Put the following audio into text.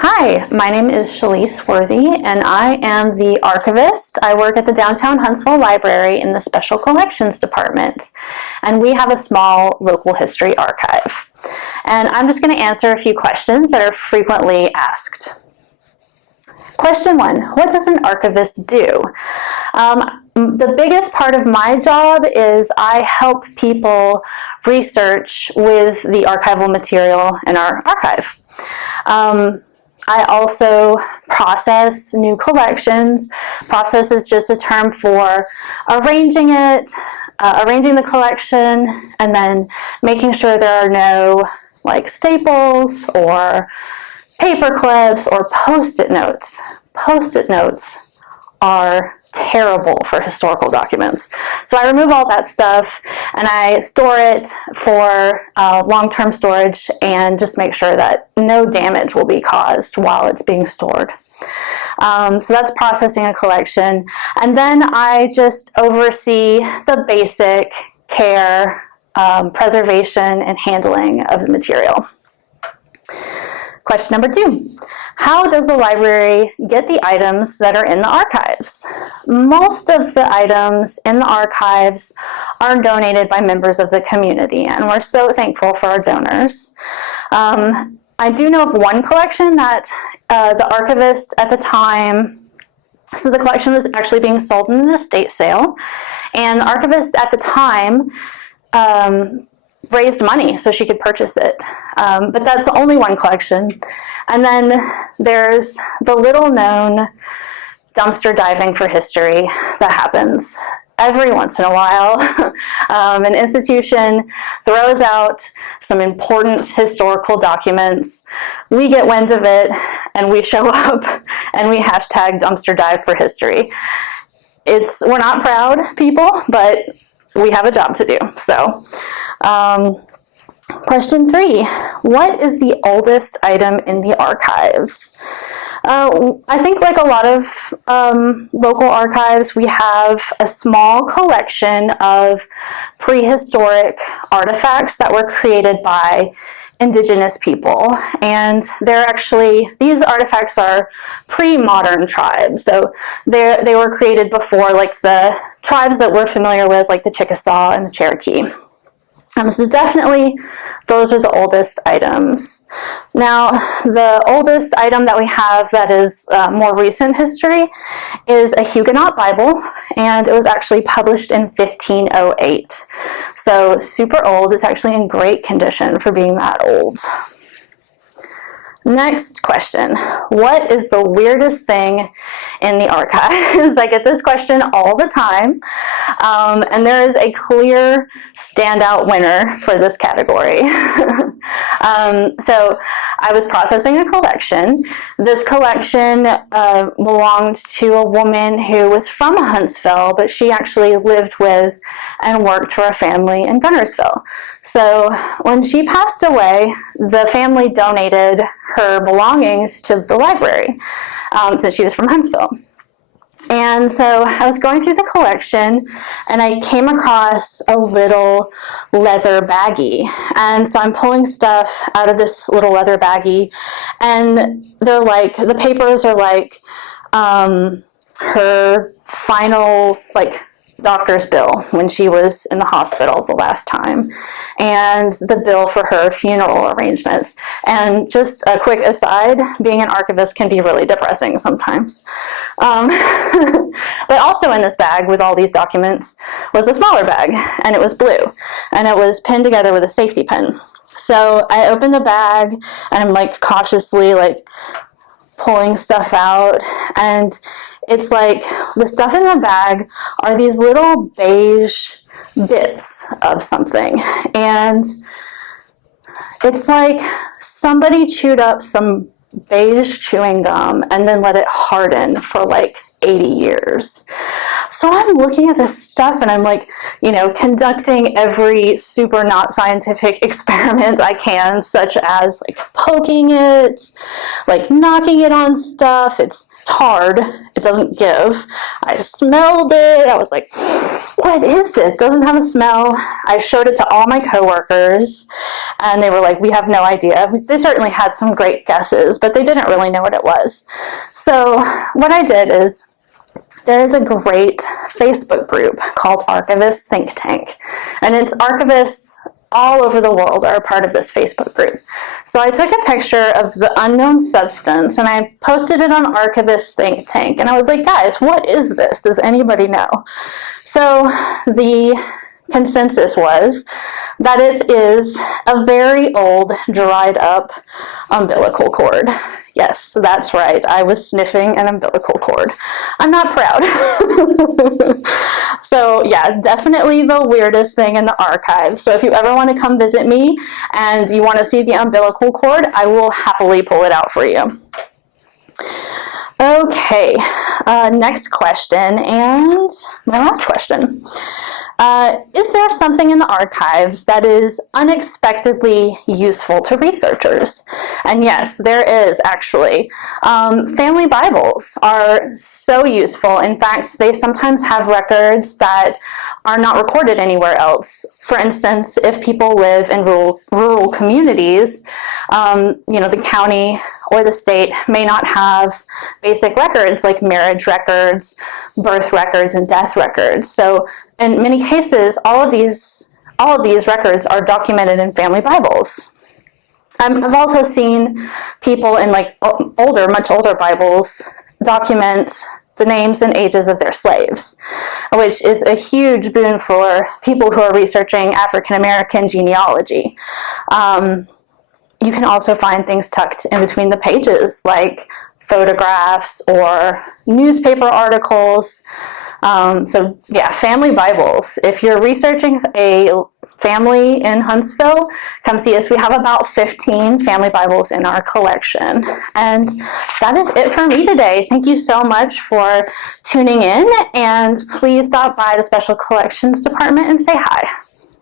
Hi, my name is Shalis and I am the archivist. I work at the downtown Huntsville Library in the Special Collections Department, and we have a small local history archive. And I'm just going to answer a few questions that are frequently asked. Question 1, what does an archivist do? The biggest part of my job is I help people research with the archival material in our archive. I also process new collections. Process is just a term for arranging it, arranging the collection, and then making sure there are no like staples or paper clips or Post-it notes. Post-it notes are terrible for historical documents. So I remove all that stuff and I store it for long-term storage and just make sure that no damage will be caused while it's being stored. So that's processing a collection. And then I just oversee the basic care, preservation, and handling of the material. Question number 2, how does the library get the items that are in the archives? Most of the items in the archives are donated by members of the community, and we're so thankful for our donors. I do know of one collection that the archivist at the time, so the collection was actually being sold in an estate sale, and the archivist at the time raised money so she could purchase it. But that's only one collection. And then there's the little known dumpster diving for history that happens every once in a while. An institution throws out some important historical documents. We get wind of it and we show up and we hashtag dumpster dive for history. We're not proud people, but we have a job to do. So, question 3, what is the oldest item in the archives? I think like a lot of local archives, we have a small collection of prehistoric artifacts that were created by indigenous people, and these artifacts are pre-modern tribes, so they were created before like the tribes that we're familiar with, like the Chickasaw and the Cherokee. So definitely those are the oldest items. Now, the oldest item that we have that is more recent history is a Huguenot Bible, and it was actually published in 1508. So super old. It's actually in great condition for being that old. Next question, what is the weirdest thing in the archives? I get this question all the time, and there is a clear standout winner for this category. So I was processing a collection. This collection belonged to a woman who was from Huntsville, but she actually lived with and worked for a family in Guntersville. So when she passed away, the family donated her belongings to the library, since she was from Huntsville. And so I was going through the collection and I came across a little leather baggie. And so I'm pulling stuff out of this little leather baggie, and they're like, the papers are like her final doctor's bill when she was in the hospital the last time, and the bill for her funeral arrangements. And just a quick aside, being an archivist can be really depressing sometimes. But also in this bag with all these documents was a smaller bag, and it was blue, and it was pinned together with a safety pin. So I opened the bag and I'm cautiously pulling stuff out, and it's like the stuff in the bag are these little beige bits of something, and it's like somebody chewed up some beige chewing gum and then let it harden for 80 years. So I'm looking at this stuff and I'm conducting every super not scientific experiment I can, such as poking it, knocking it on stuff. It's hard. It doesn't give. I smelled it. I was like, what is this? Doesn't have a smell. I showed it to all my coworkers, And they were like, we have no idea. They certainly had some great guesses, but they didn't really know what it was. So what I did is, there is a great Facebook group called Archivist Think Tank, and it's archivists all over the world are a part of this Facebook group. So I took a picture of the unknown substance and I posted it on Archivist Think Tank, and I was like, guys, what is this? Does anybody know? So the consensus was that it is a very old, dried up umbilical cord. Yes, so that's right. I was sniffing an umbilical cord. I'm not proud. So yeah, definitely the weirdest thing in the archive. So if you ever want to come visit me and you want to see the umbilical cord, I will happily pull it out for you. Okay, next question, and my last question. Is there something in the archives that is unexpectedly useful to researchers? And yes, there is actually. Family Bibles are so useful. In fact, they sometimes have records that are not recorded anywhere else. For instance, if people live in rural communities, the county or the state may not have basic records like marriage records, birth records, and death records. So in many cases, all of these records are documented in family Bibles. I've also seen people in much older Bibles document the names and ages of their slaves, which is a huge boon for people who are researching African American genealogy. You can also find things tucked in between the pages, like photographs or newspaper articles. So yeah, family Bibles. If you're researching a family in Huntsville, come see us. We have about 15 family Bibles in our collection. And that is it for me today. Thank you so much for tuning in, and please stop by the Special Collections Department and say hi.